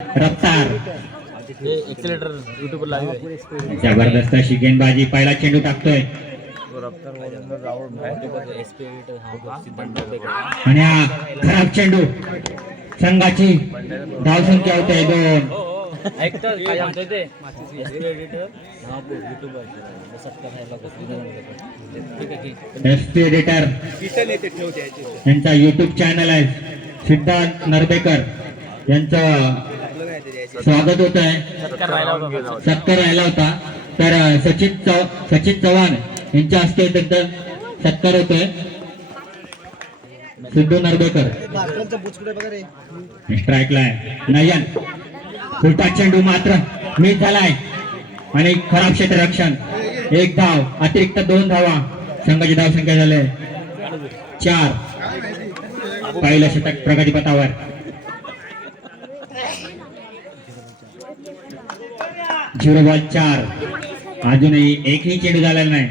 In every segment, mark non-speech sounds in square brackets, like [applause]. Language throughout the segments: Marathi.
रफ्तार. हे जबरदस्त अशी गेंदबाजी पहिला चेंडू टाकतोय. आणि हा खराब चेंडू. संघाची धावसंख्या होते दोन. एडिटर पी एडिटर यांचा युट्यूब चॅनल आहे. सिद्धार्थ नरबेकर. यांचं स्वागत होत आहे. सत्कार राहिला होता. तर सचिन चव सचिन चव्हाण यांच्या हस्ते त्यांचा सत्कार होतोय. सिद्धू नरबेकर. स्ट्राईकला आहे. नयन. फुलटा चेंडू मात्र मिस झालाय. आणि खराब क्षेत्ररक्षण एक धाव अतिरिक्त दोन धावा. संघाची धाव संख्या झाले चार. पहिलं शतक प्रगतीपथावर. झिरो बॉल चार. अजूनही एकही चेंडू झालेला नाही.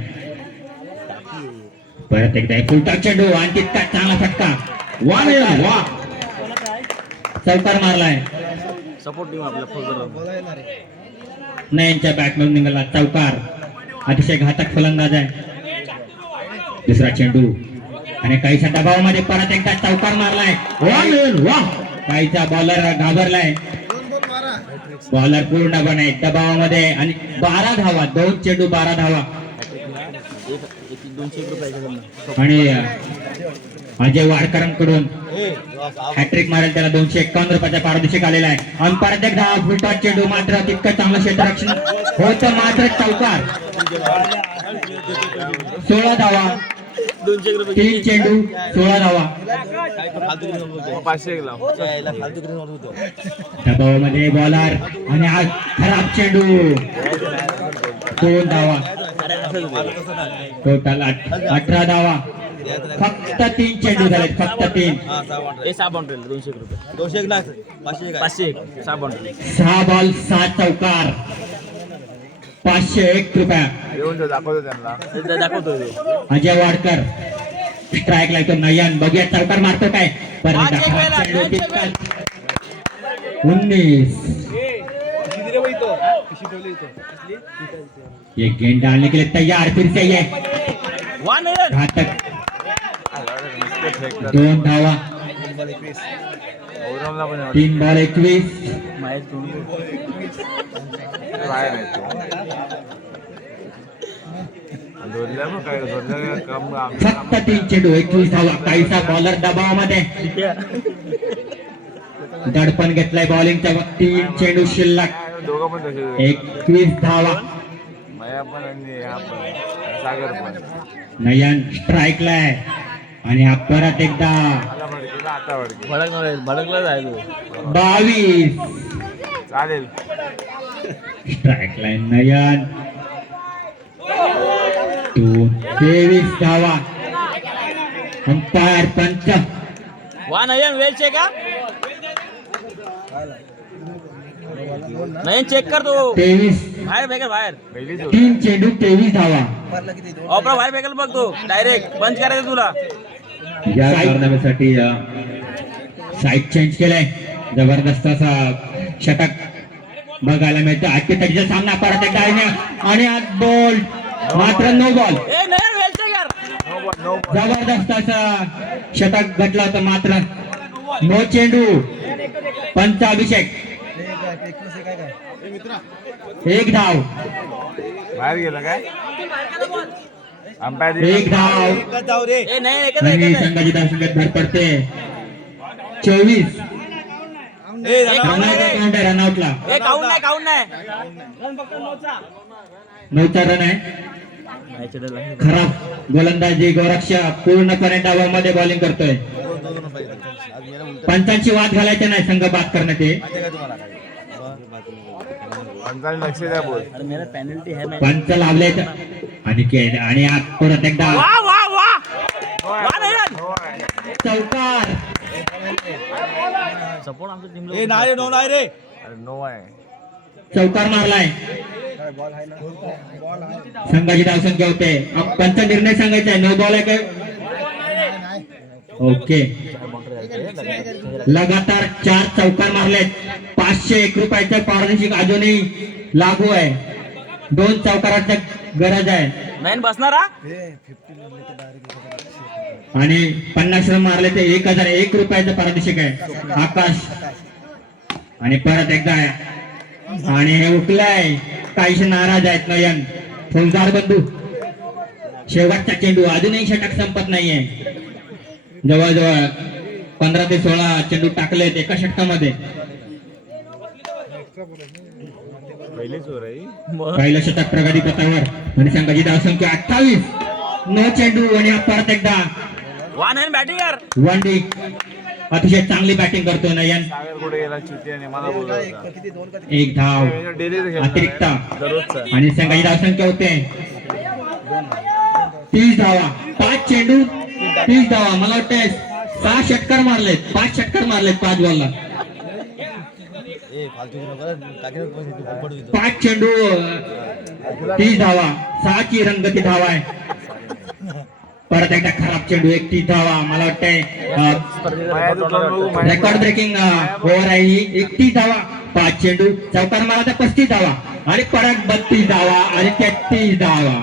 परत एकदा फुलटा चेंडू आणि तितका चांगला फटका. वा वा. चौकार मारलाय. सपोर्ट नयनच्या बॅटमधून निघाला चौकार. अतिशय घातक फलंदाज आहे. दुसरा चेंडू. आणि काहीसा दबावामध्ये परत एकदा चौकार मारलाय. वा मिळून वा. काहीचा बॉलर घाबरलाय. बॉलर पूर्णपणे दबावामध्ये आणि बारा धावा दोन चेंडू बारा धावा. आणि अजय वाडकरांकडून हॅट्रिक मारेल त्याला दोनशे एकावन्न रुपयाचा पारदर्शक आलेला आहे. आणि परत एकदा फुलटा चेंडू मात्र तितकं चांगलं क्षेत्ररक्षण होतं मात्र चौकार. सोळा धावा. दोनशे एक रुपये तीन चेंडू सोळा धावा पाचशे दबावामध्ये बॉलर आणि हा खराब चेंडू. दोन धावा. टोटल अठरा धावा. फक्त तीन चेंडू झाले फक्त तीन. हे सहा बाउंड्री दोनशे एक रुपये. दोनशे एक लाख. पाचशे पाचशे एक सहा बाउंड्री सहा बॉल सात चौकार. पाचशे एक रुपया. येऊन दाखवतो त्यांना. दाखवतो अजय वाडकर. स्ट्राईक लागतो नयन. बघूया चौकार मारतो काय. उन्नीस. ये गेंद डालने के लिए तैयार फिर से ये घातक. दोन धावा. तीन बॉल एकवीस फक्त तीन चेंडू एकवीस धावा. काहीसा बॉलर दबावामध्ये दडपण घेतलाय बॉलिंगच्या तीन चेंडू शिल्लक एकवीस धावा नयन स्ट्राईकला आहे. आणि हा परत एकदा. भडकणार भडकला जायचो बावीस. चालेल. स्ट्राईकला आहे नयन. दोन तेवीस धावा. अंपायर पंच. वा नयन वेल चेक का नयन चेक कर तो. तेवीस. बाहेर फेकल बाहेर. तीन चेंडू तेवीस धावा. ऑपरा बाहेर फेकल बघ तो. डायरेक्ट बंद करायचं तुला. या कारणासाठी साईड चेंज केलाय. जबरदस्त असा षटक बघायला मिळतं अठ्ठेचाळीसचा सामना परत एकदा आणि आज बॉल मात्र नो बॉल जबरदस्त असा षटक घडला होता मात्र. नो चेंडू. पंच अभिषेक. एक धाव. बाहेर गेला काय? एक धाव. संघाची धावसंख्या भर पडते चोवीस. रनआउटला नऊचा रन आहे खराब. गोलंदाजी गोरक्ष पूर्णपणे डावामध्ये बॉलिंग करतोय. पंचांची वाद घालायचे नाही संघ बाद करण्यात ये पंच लावले आणि आणि परत एकदा वा वा वा. वा नयन. चौकार. सपोर्ट आमच्या ए टीमला नाही रे नो नाही रे. अरे नो आहे. चौकार मारलाय. संघाची धावसंख्या होते. अब पंच निर्णय सांगायचा आहे. नो बॉल आहे काय? ओके. लगातार चार चौकार मारलेत. पाचशे एक रुपयाचं पारदर्शक अजूनही लागू आहे. दोन चौकाराच्या गरज आहे. नाही बसणारा आणि पन्नास रन मारले ते एक हजार एक रुपयाचं पारितोषिक आहे. आकाश. आणि परत एकदा आहे. आणि हे उठलंय. काहीशे नाराज आहेत नयन. फौजदार बंधू. शेवटचा चेंडू. अजूनही षटक संपत नाहीये. जवळजवळ पंधरा ते सोळा चेंडू टाकलेत एका षटकामध्ये. पहिली षटक प्रगती पथावर. आणि संघाची धावसंख्या अठ्ठावीस. नो चेंडू आणि परत एकदा. वन हँड बॅटिंगर वन डे अतिशय चांगली बॅटिंग करतो नयन. एक धाव. डेली अतिरिक्त. आणि संघाची धावसंख्या होते. तीस धावा. पाच चेंडू. तीस धावा. मला वाटतंय सहा षटकार मारलेत. पाच षटकार मारलेत पाच बॉलला ए फालतू नको टाकी नको पैसे पडू इथं पाच चेंडू तीस धावा सहाची रंगती धावा आहे. परत एकदा खराब चेंडू एक तीस धावा मला वाटतंय रेकॉर्ड ब्रेकिंग ओव्हर आहे ही. एकतीस धावा पाच चेंडू चौकार मारा तर पस्तीस धावा. आणि परत बत्तीस धावा आणि तेहतीस धावा.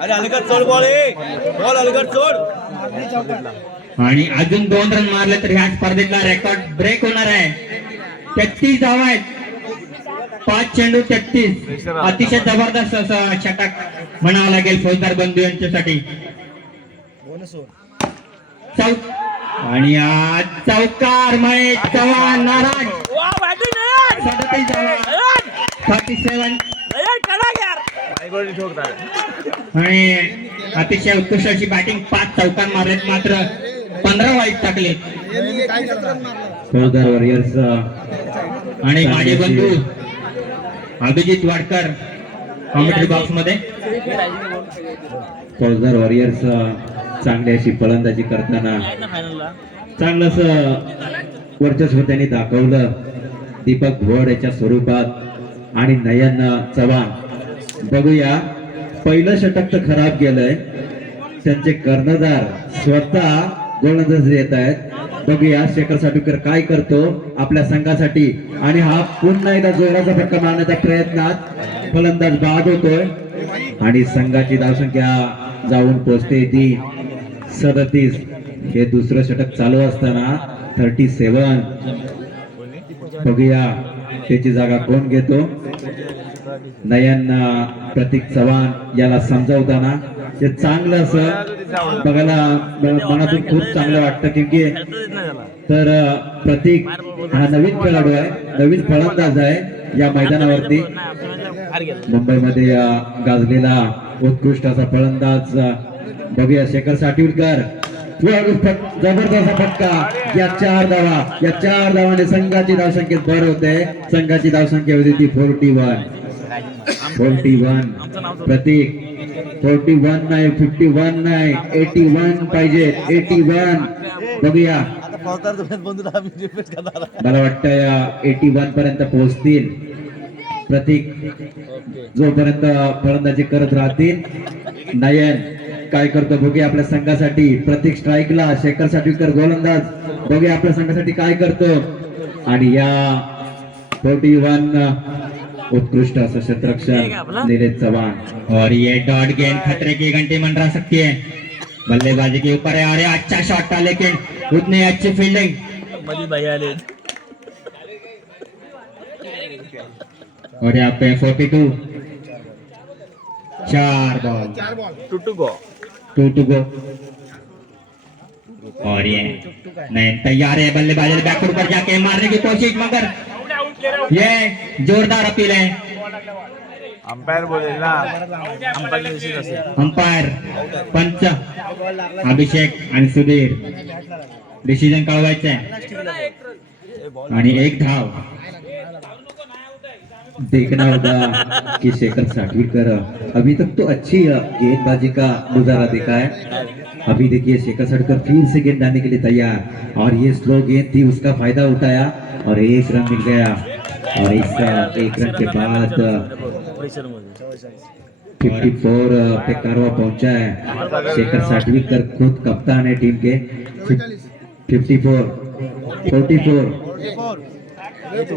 अरे अलीकड चोड बॉल ए. बॉल अलीकड चोड आणि अजून दोन रन मारले तर ह्या स्पर्धेतला रेकॉर्ड ब्रेक होणार आहे. तेहतीस धावा आहेत. पाच चेंडू तेहतीस. अतिशय जबरदस्त असं षटक म्हणावं लागेल फौजदार बंधू यांच्यासाठी. चौक आणि आज चौकार महेश चव्हाण नाराज. सदतीस धावा थर्टी सेवन आणि अतिशय उत्कृष्ट अशी बॅटिंग पाच चौकार मारलेत मात्र पंधरा वाईट टाकले फौजदार वॉरियर्स आणि माझे बंधू अभिजित वाडकर कॉमेंट्री बॉक्समध्ये. फौजदार वॉरियर्स चांगली अशी फलंदाजी करताना. चांगलंच वर्चस्व त्यांनी दाखवलं. दीपक घोड याच्या स्वरूपात. आणि नयन चव्हाण. बघूया पहिलं षटक तर खराब गेलंय. त्यांचे कर्णधार स्वतः गोलंदाज येत आहेत बघूया शेखर साटुकर काय करतो आपल्या संघासाठी. आणि हा पुन्हा एकदा जोराचा फटका मारण्याच्या प्रयत्नात फलंदाज बाद होतोय. आणि संघाची धावसंख्या जाऊन पोहोचते ती सदतीस. हे दुसरं षटक चालू असताना थर्टी सेवन बघूया त्याची जागा कोण घेतो. नयन प्रतीक चव्हाण याला समजावताना ते चांगलं असं. बघायला मनातून खूप चांगलं वाटतं की तर प्रतीक हा नवीन खेळाडू आहे. नवीन फलंदाज आहे या मैदानावरती. गेला. मुंबईमध्ये गाजलेला उत्कृष्ट असा फलंदाज बघूया शेखर साटिवकर जबरदस्त फटका. या चार धावा या चार धावाने संघाची धावसंख्येत भर होते. संघाची धावसंख्या होती ती forty one. Forty one. Prateek forty one नाही फिफ्टी वन नाही एटी वन पाहिजे एटी वन बघूया मला वाटतं एटी वन पर्यंत पोहोचतील. प्रतीक जोपर्यंत फलंदाजी करत राहतील. नयन काय करतो बघूया आपल्या संघासाठी. प्रतीक स्ट्राईकला शेखर साठवीकर गोलंदाज. बघूया आपल्या संघासाठी काय करतो. आणि या फोर्टी वन उत्कृष्ट असं क्षेत्ररक्षण निलेश चव्हाण और ये डॉट गेंद खतरे की घंटी मंडरा सकती है। बल्लेबाजी के ऊपर है और ये अच्छा शॉट था लेकिन उतनी अच्छी फील्डिंग और यहाँ पे फोर्टी टू चार ball two two go two two go और ये नहीं तैयार है बल्लेबाजी बैकवर्ड पर जाके मारने की कोशिश मगर ये जोरदार अपील है। अंपायर बोलेल ना अंपायर अंपायर पंच अभिषेक आणि सुधीर डिसिजन कळवायचं आहे. आणि एक धाव. देखना होगा कि शेखर साठवीकर अभी तक तो अच्छी गेंदबाजी का मुजाहरा दिखा है। अभी देखिए शेखर साठवीकर फिर से गेंद डालने के लिए तैयार। और ये स्लो गेंद थी उसका फ़ायदा उठाया। और एक रन मिल गया। और इस एक रन के बाद प्रेशर मध्ये 54 पे कारवा पहुँचा है। शेखर साठवीकर खुद कप्तान है टीम के। 54 44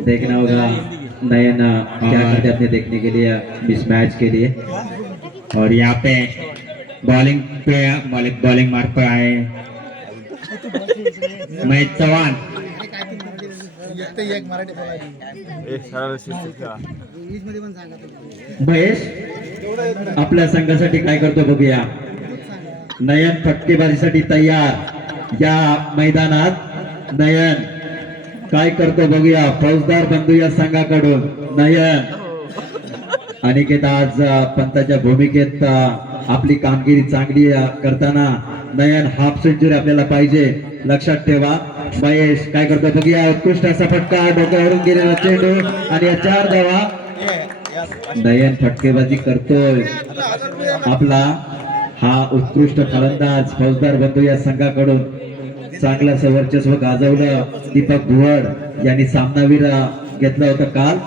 देखना होगा नयन क्या करते अपने देखने के लिए इस मैच के लिए। और यहाँ पे बॉलिंग पे बॉलिंग बॉलिंग मार पे आए। महेश चव्हाण महेश आपल्या संघासाठी काय करतो बघूया? नयन फटकेबाजीसाठी तयार. या मैदानात नयन. काय करतो बघूया? फौजदार बंधू या संघाकडून. नयन. अनिकेत आज पंताच्या भूमिकेत आपली कामगिरी चांगली करताना नयन हाफ सेंचुरी आपल्याला पाहिजे. लक्षात ठेवा. महेश काय करतो बघूया उत्कृष्ट असा फटका डोक्यावरून गेलेला चेंडू आणि या चार धावा. नयन फटकेबाजी करतोय. आपला हा उत्कृष्ट फलंदाज फौजदार बंधू या संघाकडून. चांगलं वर्चस्व गाजवलं. दीपक भुवड यांनी सामनावीर घेतला होता काल.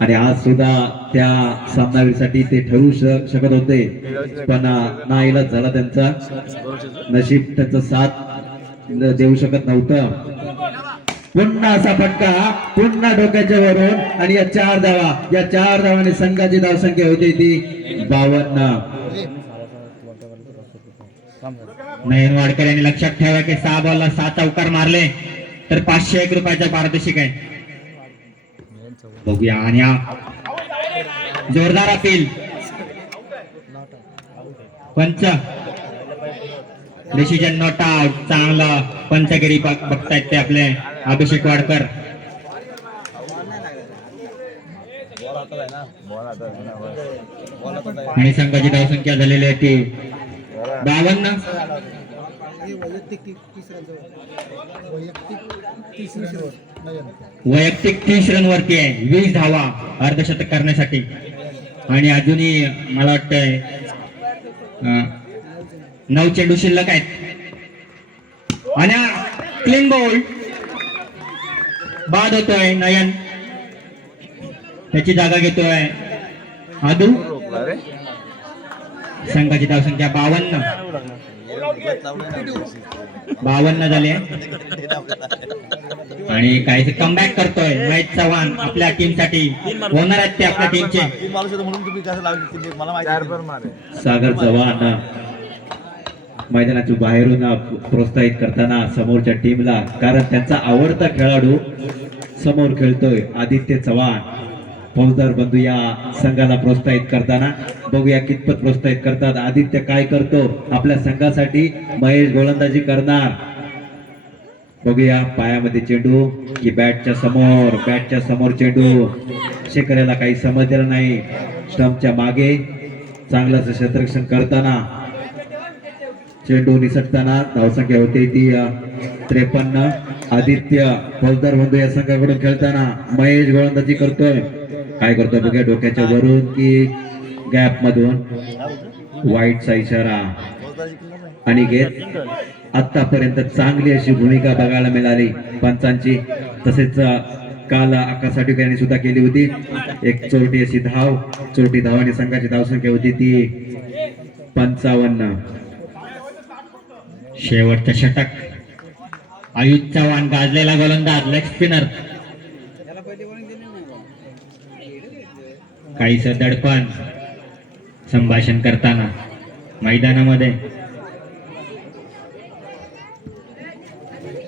आणि आज सुद्धा त्या सामनावीरसाठी ते ठरू शकत होते. पण ना इलाज झाला त्यांचा. नशीब त्यांचा साथ देऊ शकत नव्हतं. पुन्हा असा फटका पुन्हा डोक्याच्या वरून आणि या चार धावा. या चार धावाने संघाची धावसंख्या होती ती बावन्न. नयन वाडकर यांनी लक्षात ठेवा की सहा बॉलला सात अवकार मारले. तर पाचशे एक रुपयाचा पारितोषिक आहे बघूया. आणि जोरदार अपील. पंच. डिसिजन नॉट आउट चांगला. पंचगिरी बघ- बघतायत ते आपले अभिषेक वाडकर. आणि संघाची धावसंख्या झालेली आहे ती बावन्न. वैयक्तिक तीस रन वरती आहे. वीस धावा अर्धशतक करण्यासाठी. आणि अजूनही मला वाटतंय नऊ चेंडू शिल्लक आहेत. आणि क्लीन बॉल बाद होतोय नयन. त्याची जागा घेतोय आदू. संघाची धावसंख्या बावन्न. बावन्न झाले. आणि काही कमबॅक करतोय महेश चव्हाण आपल्या टीमसाठी होणार आहेत ते आपल्या टीमचे सागर चव्हाण मैदानाच्या बाहेरून प्रोत्साहित करताना समोरच्या टीमला कारण त्यांचा आवडता खेळाडू समोर खेळतोय आदित्य चव्हाण. फौजदार बंधू या संघाला प्रोत्साहित करताना बघूया कितपत प्रोत्साहित करतात. आदित्य काय करतो? आपल्या संघासाठी महेश गोलंदाजी करणार. बघूया पायामध्ये चेंडू की बॅटच्या समोर बॅटच्या समोर चेंडू. शेकऱ्याला काही समजलं नाही. स्टम्पच्या मागे चांगलं क्षेत्ररक्षण करताना चेंडू निसटताना धावसंख्या होते ती त्रेपन्न. आदित्य फौजदार बंधू या संघाकडून खेळताना महेश गोलंदाजी करतोय. काय करतो बघा डोक्याच्या वरून की गॅप मधून वाईटचा इशारा आणि घेत आतापर्यंत चांगली अशी भूमिका बघायला मिळाली. पंचांची तसेच काल आकाश साठवकर यांनी सुद्धा केली होती. एक चोरटी अशी धाव चोरटी धाव आणि संघाची धावसंख्या होती ती पंचावन्न. शेवटचं षटक. आयुष चव्हाण गाजलेला गोलंदाज लेग स्पिनर काहीस दडपण संभाषण करताना मैदानामध्ये.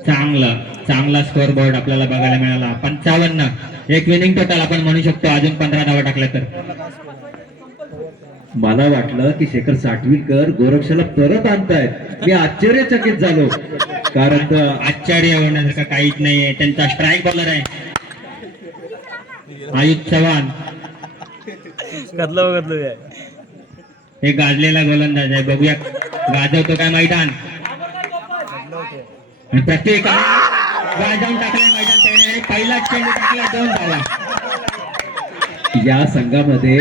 चांगलं चांगला स्कोअर बोर्ड आपल्याला बघायला मिळाला. पंचावन्न एक विनिंग टोटल आपण म्हणू शकतो अजून पंधरा धावा टाकल्या तर. मला वाटलं की शेखर साठवीकर गोरक्षाला परत आणतायत. मी आश्चर्यचकित झालो. कारण त- आश्चर्य होण्यासारखं काहीच नाहीये. त्यांचा स्ट्राईक बॉलर आहे. आयुष चव्हाण. घातलं बघतलं काय हे गाजलेला गोलंदाज आहे बघूया. गाजवतो काय मैदान? आणि प्रत्येक गाजवून टाकलंय मैदान त्याने आणि पहिला चेंडू टाकला दोन धावा या संघामध्ये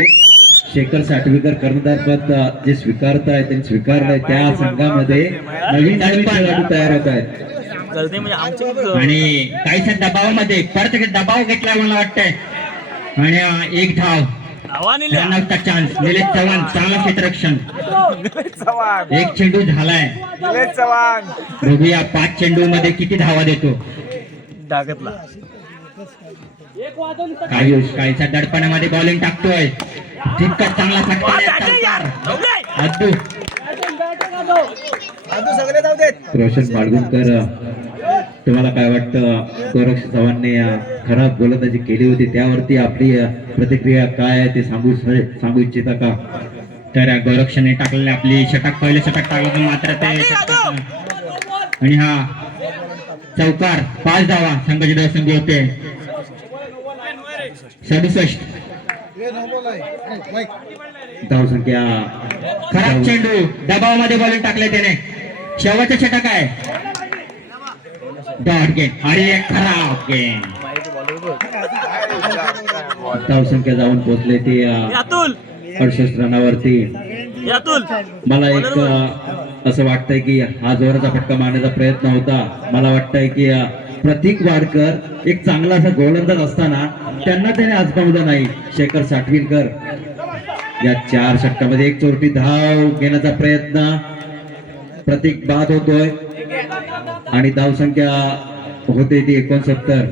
शेखर साठवीकर कर्णधार पद जे स्वीकारतायत त्यांनी स्वीकारलंय. त्या संघामध्ये नवीन नवीन खेळाडू तयार होत आहेत. म्हणजे आणि काहीशा दबावामध्ये परत दबाव घेतलाय मला वाटतंय. आणि एक धाव. चान्स निलेश चव्हाण चांगलं क्षेत्ररक्षण निलेश चव्हाण. एक चेंडू झालाय. निलेश चव्हाण. बघूया पाच चेंडू मध्ये किती धावा देतो. डागतला. आयुष काहीच्या दडपणामध्ये बॉलिंग टाकतोय. तितकाच चांगला फटका रोशन माडगुंकर तुम्हाला काय वाटतं? गोरक्ष चव्हाणने खराब गोलंदाजी केली होती त्यावरती आपली प्रतिक्रिया काय आहे ते सांगू सांगू इच्छिता का? तर गोरक्षने टाकलेले आपली षटक पहिले षटक टाकलं मात्र ते आणि हा चौकार पाच धावा संघाची धावसंख्या होते. सदुसष्ट. धावसंख्या. खराब चेंडू दबावामध्ये बॉलिंग टाकले त्याने. शेवटचं षटक आहे. डॉट गेम आणि एक खराब गेम धावसंख्या जाऊन पोहोचले ते अडुसष्ट रनावरती यातुल! मला एक असं वाटतंय की हा जोराचा फटका मारण्याचा प्रयत्न होता. मला वाटतंय की प्रतीक वाडकर एक चांगला असा गोलंदाज असताना त्यांना त्याने आजमावलं नाही. शेखर साठविलकर. या चार षटकामध्ये एक चोरटी धाव घेण्याचा प्रयत्न. प्रतीक बाद होतोय. आणि धाव संख्या होते ती एकोणसत्तर.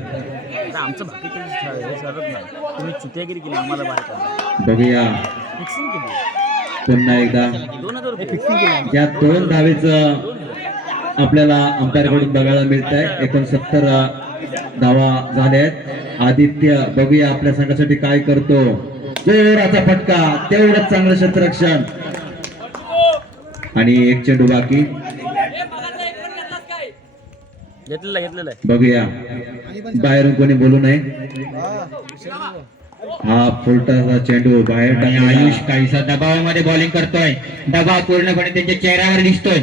बघूया. पुन्हा एकदा. या दोन धावेचं आपल्याला अंपायरकडून बघायला मिळत आहे एकोणसत्तर धावा झाल्या आहेत आदित्य बघूया आपल्या संघासाठी काय करतो. जोराचा फटका. तेवढंच चांगलं क्षेत्ररक्षण आणि एक चेंडू बाकी. घेतलेलं घेतलेलं आहे. बघूया. बाहेरून कोणी बोलू नये. हा फुलटाचा चेंडू बाहेर आणि. आयुष काहीसा दबावामध्ये बॉलिंग करतोय. दबाव पूर्णपणे त्यांच्या चेहऱ्यावर दिसतोय.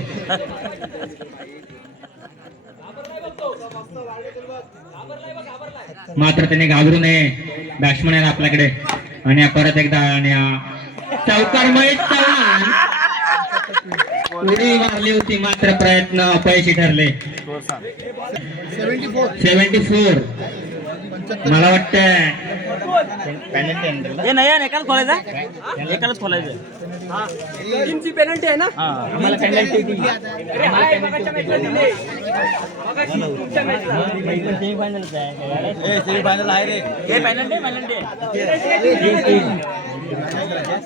मात्र त्याने घाबरू नये. बॅट्समन आहे आपल्याकडे. आणि परत एकदा आणि चौकार महेश चव्हाण. उडी मारली होती मात्र प्रयत्न अपयशी ठरले. सेव्हन्टी फोर मला वाटतं हे नाही आहे, एकालाच खोलायचं आहे? एकालाच खोलायचं. आहे. हा आम्हाला हे.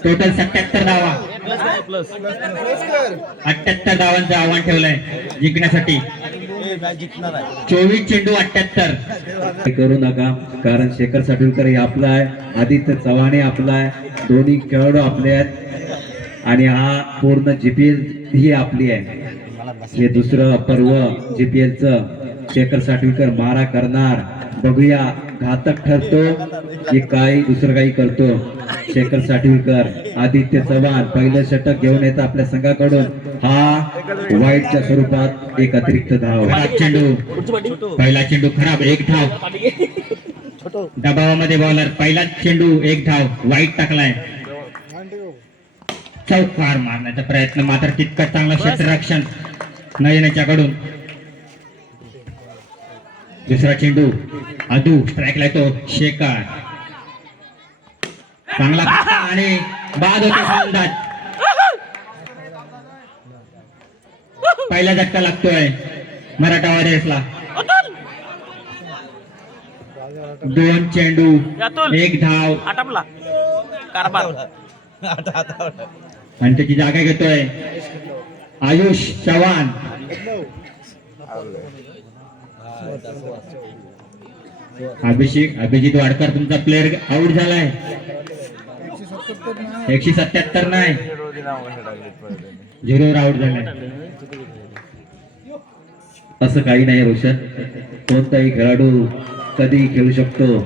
टोटल सत्याहत्तर धावा. अठ्याहत्तर धावांचं आव्हान ठेवलंय जिंकण्यासाठी. मॅच जिंकणार आहे. चोवीस चेंडू अठ्याहत्तर. हे करू नका कारण शेखर साठवकर हे आपला आहे आदित्य चव्हाण हे आपला आहे दोन्ही खेळाडू आपले आहेत आणि हा पूर्ण जीपीएल ही आपली आहे. हे दुसरं पर्व जीपीएलचं शेखर साठवकर मारा करणार. बघूया घातक ठरतो की काय दुसरं काही करतो. शेखर साठवीकर आदित्य चव्हाण पहिलं षटक घेऊन येतं आपल्या संघाकडून. हा वाईटच्या स्वरूपात एक अतिरिक्त धाव. चेंडू. पहिला चेंडू खराब एक धाव. दबावामध्ये बॉलर पहिला चेंडू एक धाव. वाईट टाकलाय. चौकार मारण्याचा प्रयत्न मात्र तितकं चांगलं क्षेत्ररक्षण नयन याच्याकडून दुसरा चेंडू अदू स्ट्राईकला तो शेकार चांगला आणि बाद होते फलंदाज पहिला झटका लागतोय मराठा वॉरियर्सला. दोन चेंडू. एक धाव. आटापला. आणि त्याची जागा घेतोय आयुष चव्हाण. अभिषेक अभिजित वाडकर तुमचा प्लेअर आउट झालाय. एकशे सत्याहत्तर नाही. झिरो झिरोवर आउट झालाय असं काही नाही रोशन. कोणताही खेळाडू कधीही खेळू शकतो.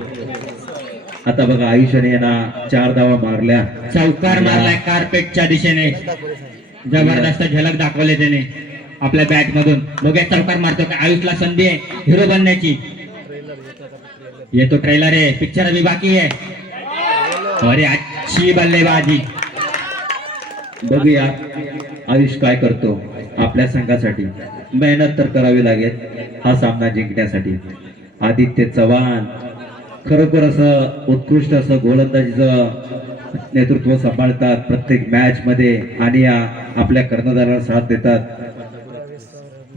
आता बघा आयुष्याने यांना चार धावा मारल्या. चौकार मारलाय कार्पेटच्या दिशेने. जबरदस्त झलक दाखवले त्याने. आपल्या बॅट मधून बघा चौकार मारतो का? आयुषला संधी आहे. हिरो बनण्याची. येतो ट्रेलर आहे. पिक्चर अभी बाकी आहे. अरे अच्छी बल्लेबाजी. बघूया आयुष काय करतो आपल्या संघासाठी. मेहनत तर करावी लागेल हा सामना जिंकण्यासाठी. आदित्य चव्हाण खरोखर असं उत्कृष्ट असं गोलंदाजीचं नेतृत्व सांभाळतात. प्रत्येक मॅच मध्ये आणि आपल्या कर्णधाराला साथ देतात.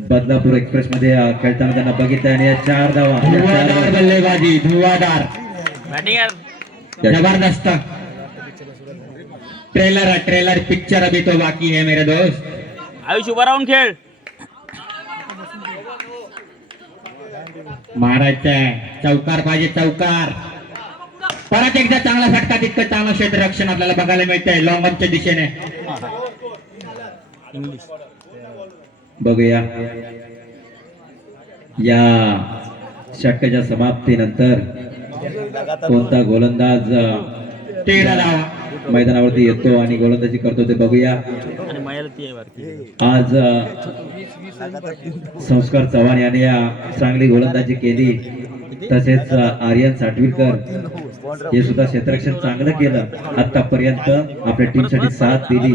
बदलापूर एक्सप्रेस मध्ये खेळताना त्यांना बघितलं आणि या चार धावा बल्लेबाजी यार जबरदस्त. ट्रेलर है ट्रेलर पिक्चर अभी तो बाकी है मेरे दोस्त। आयुष उभा राहून खेळ. मारायचं आहे चौकार पाहिजे चौकार. परत एकदा चांगला फटका तितकं चांगलं क्षेत्ररक्षण आपल्याला बघायला मिळतंय लॉंगॉनच्या दिशेने. बघूया. या षटकाच्या समाप्तीनंतर कोणता गोलंदाज तेरा धावा. मैदानावरती येतो आणि गोलंदाजी करतो ते बघूया. आज संस्कार चव्हाण याने या चांगली गोलंदाजी केली. तसेच आर्यन साटवीकर हे सुद्धा क्षेत्ररक्षण चांगलं केलं. आतापर्यंत आपल्या टीमसाठी साथ दिली.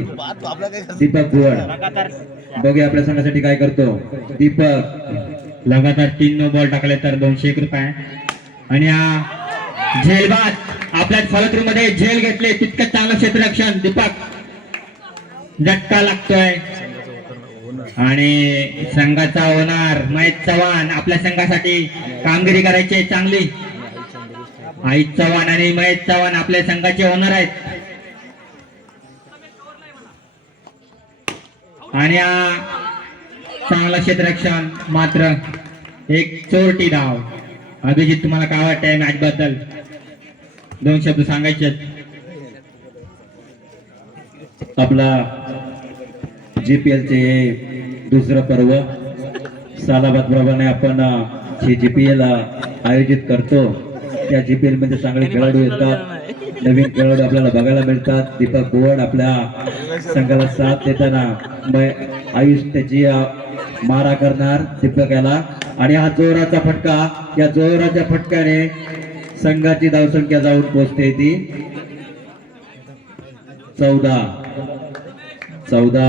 दीपक बुवड बघूया आपल्या संघासाठी काय करतो. दीपक. लगातार तीन नो बॉल टाकले तर दोनशे एक रुपये. आणि हा झेलबाद. आपल्या फलतूरमध्ये झेल घेतले तितकं चांगलं क्षेत्ररक्षण दीपक झटका लागतोय. आणि संघाचा होणार महेश चव्हाण. आपल्या संघासाठी कामगिरी करायची चांगली. आई चव्हाण आणि महेश चव्हाण आपल्या संघाचे होणार आहेत. आणि चांगलं चांगला क्षेत्ररक्षण मात्र एक चोरटी धाव. अभिजित तुम्हाला काय वाटतंय मॅच बद्दल? दोन शब्द सांगायचे. आपला जीपीएल चे हे दुसरं पर्व. सालाबाद प्रमाणे आपण हे जीपीएल आयोजित करतो. त्या जीपीएलमध्ये चांगले खेळाडू येतात. नवीन खेळाडू आपल्याला बघायला मिळतात. दीपक गोवड आपल्या संघाला साथ देताना म- आयुष त्याची मारा करणार दीपक याला आणि हा जोराचा फटका या जोराच्या फटक्याने संघाची धावसंख्या जाऊन पोचते ती. चौदा. चौदा.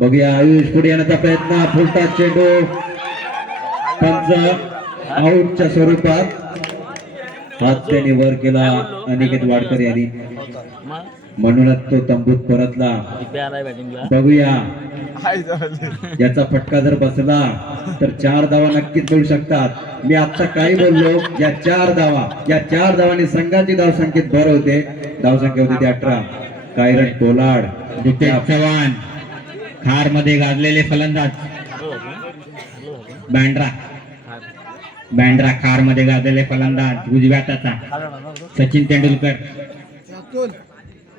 बघूया आयुष पुढे येण्याचा प्रयत्न. फुलटा चेंडू पंच आऊटच्या स्वरूपात. हात त्याने वर केला. अनिकेत वाडकर यांनी. म्हणूनच तो तंबूत परतला. बघूया. याचा फटका जर बसला तर चार धावा नक्कीच मिळू शकतात. मी आता काय बोललो या चार धावा या चार धावांनी संघाची धावसंख्येत भर होते. धावसंख्या होती ती अठरा. कायरन पोलाड जितेश चव्हाण. खारमध्ये गाजलेले फलंदाज. बँड्रा. बँड्रा खारमध्ये गाजलेले फलंदाज. उजव्या हाताचा. सचिन तेंडुलकर.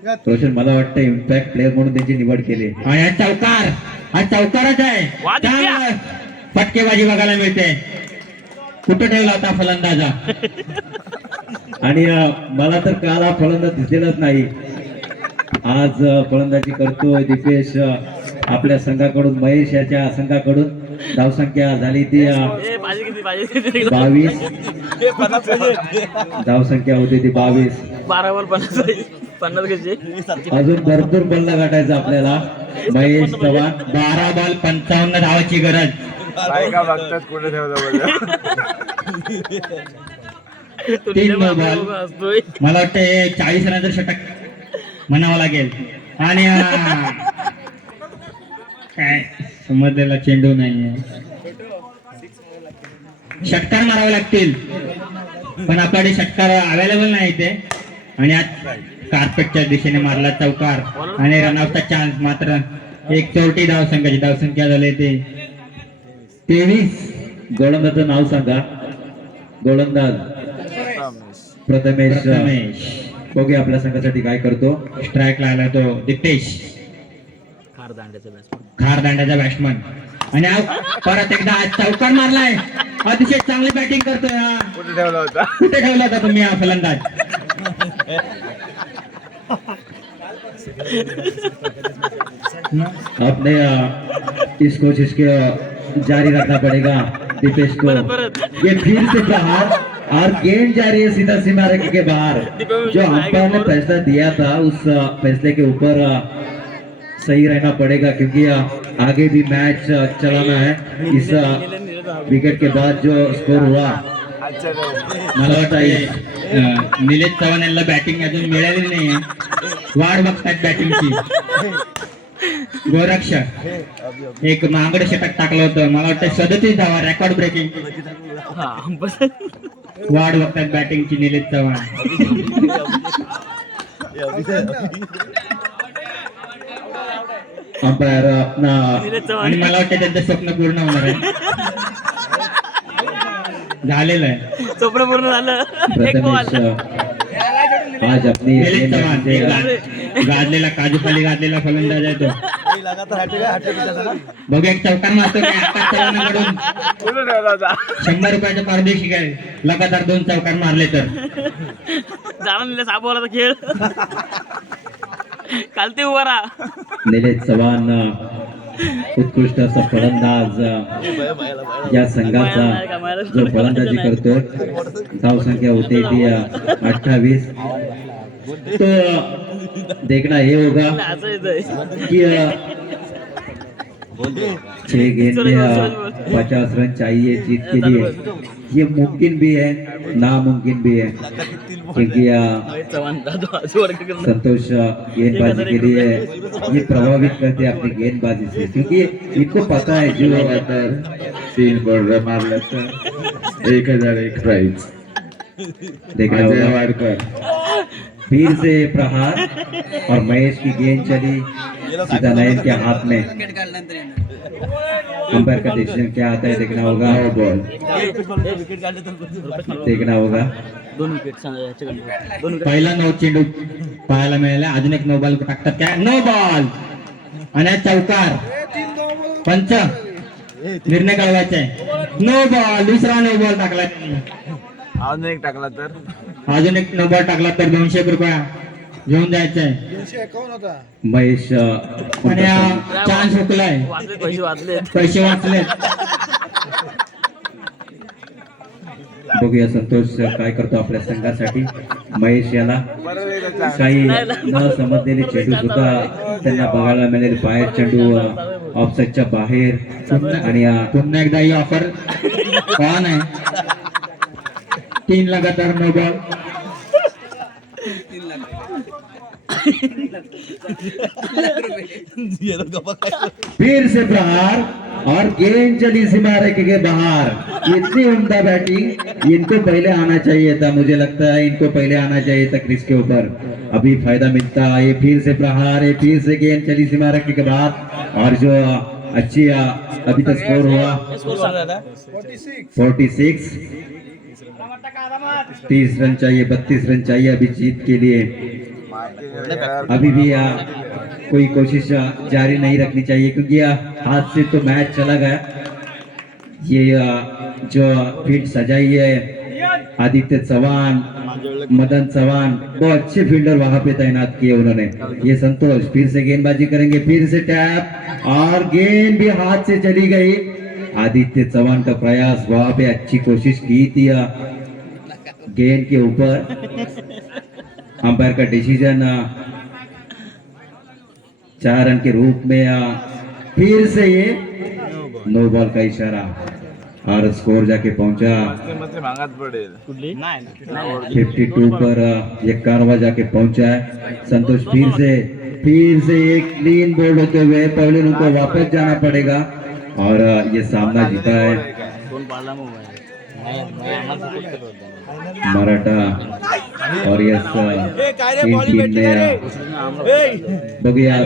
रोशन मला वाटतं इम्पॅक्ट प्लेअर म्हणून त्यांची निवड केली. आणि हा चौकार. हा चौकारच आहे. फटकेबाजी बघायला मिळते. कुठं ठेवला होता फलंदाजा? आणि मला तर काल हा फलंदाज दिसलेलाच नाही. आज फलंदाजी करतोय दीपेश आपल्या संघाकडून महेश याच्या संघाकडून. धावसंख्या झाली ती बावीस. धावसंख्या होती ती बावीस. बारा बॉल पन्नास. पन्नास घ्यायचे. अजून भरपूर बल्ला गाठायचा आपल्याला. महेश चव्हाण बारा बॉल पंचावन्न धावाची गरज. बायका बघतात कुठे तीन मला वाटतं हे चाळीस रनाचं षटक म्हणावं लागेल. आणि काय? समजलेला चेंडू नाहीये. षटकार मारावे लागतील. पण आपल्याकडे षटकार अवेलेबल नाही ते आणि आज कार्पेटच्या दिशेने मारला चौकार आणि रनआउटचा चान्स मात्र एक चौटी धाव संघाची धावसंख्या झाली ते. तेवीस. गोलंदाजचं नाव सांगा. गोलंदाज. प्रथमेश. प्रथमेश. बघूया आपल्या संघासाठी काय करतो. स्ट्राईक लागला तो दिपेश खार दांड्याचा बॅट्समन आणि परत एकदा आज चौकार मारलाय. अतिशय चांगली बॅटिंग करतोय हा. कुठे ठेवला होता? कुठे ठेवला होता तुम्ही हा फलंदाज? [laughs] आपने अ, इस कोशिश के जारी रखना पड़ेगा दीपेश को। ये फिर से बाहर और गेंद जा रही है सीधा सीमा रेखा के बाहर। जो अंपायर ने फैसला दिया था उस फैसले के ऊपर सही रहना पड़ेगा क्योंकि आगे भी मैच चलाना है। इस विकेट के बाद जो स्कोर हुआ अच्छा मला वाटतं हे, अं, निलेश चव्हाण यांना बॅटिंग अजून मिळालेली नाहीये वाढ बघतात बॅटिंगची गोरक्षक. एक मागडे षटक टाकलं होतं. मला वाटतं सदतीस धावा रेकॉर्ड ब्रेकिंग बस वाट बघतात बॅटिंगची निलेश चव्हाण. आणि मला वाटतं त्यांचं स्वप्न पूर्ण होणार आहे. झालेलं आहे. स्वप्न पूर्ण झालं. एक आज गाजलेला काजू खाली गाजलेला फलंदाज आहे तो. बघू एक चौकार मारतो शंभर रुपयाचं पारदेशी काय? लगातार दोन चौकार मारले तर. जाणून दिले साबवाला खेळ. कालते उभा राहा. निलेश चव्हाण उत्कृष्ट असा फलंदाज या संघाचा जो फलंदाजी करतो धाव संख्या होते ती अठ्ठावीस. तो देखना हे होगा कि छह गेंद में पचास रन चाहिए जीत के लिए. ये मुमकिन भी है नामुमकिन भी है. संतोष गेंदबाजी के लिए ये प्रभावित करते अपनी गेंदबाजी से। क्योंकि इनको पता है जो तीन बॉल मार लेते एक हज़ार एक प्राइज देखना वाडकर फिर से प्रहार और महेश की गेंद चली सीधा नयन के हाथ में। अंपायर का डिसीजन क्या आता है देखना होगा बॉल विकेट काढले तर देखना होगा. दोन विकेट याच्याकडे. दोन विकेट पहिला नो चेंडू पाहायला मिळाला. अजून एक नो बॉल टाकतात काय? नो बॉल आणि चौकार. पंच. निर्णय कळवायचा आहे. नो बॉल दुसरा नो बॉल टाकला. अजून एक टाकला तर. अजून एक नो बॉल टाकला तर दोनशे रुपया. घेऊन जायचंय महेश अ, आणि चान्स हुकलाय. पैसे वाचले पैसे वाचले बघूया संतोष काय करतो आपल्या संघासाठी. महेश याला. काही न समजलेले चेंडू सुद्धा त्यांना बघायला मिळेल. बाहेर चेंडू ऑफसाईडच्या बाहेर. आणि पुन्हा एकदा ही ऑफर कोण आहे? तीन लगातार नो बॉल फिर से प्रहार और गेंद चली सीमा रेखे के बाहर। इतनी उम्दा बैटिंग, इनको पहले आना चाहिए था, मुझे लगता है इनको पहले आना चाहिए था क्रिस के ऊपर। अभी फ़ायदा मिलता है, ये फिर से प्रहार है फिर से गेंद चली सीमा रेखे के बाद। और जो अच्छी अभी तक स्कोर हुआ। Forty six. तीस रन चाहिए, बत्तीस रन चाहिए अभी जीत के लिए। अभी भी आ, कोई कोशिश जारी नहीं रखनी चाहिए क्योंकि हाथ से तो मैच चला गया। ये आ, जो फ़ील्ड सजाई है आदित्य चौहान मदन चौहान बहुत अच्छे फील्डर वहाँ पे तैनात किए उन्होंने। ये संतोष फिर से गेंदबाजी करेंगे फिर से टैप और गेंद भी हाथ से चली गई। आदित्य चौहान का प्रयास वहाँ पे अच्छी कोशिश की थी गेंद के ऊपर। अंपायर का डिसीज़न चार रन के रूप में फिर से ये नो बॉल का इशारा। और स्कोर जाके पहुँचा। फिफ्टी टू पर ये कारवा जाके पहुँचा है। संतोष फिर से फिर से एक क्लीन बोल्ड होते हुए पहले उनको वापस जाना पड़ेगा। और ये सामना जीता है। मराठा और यस बघूया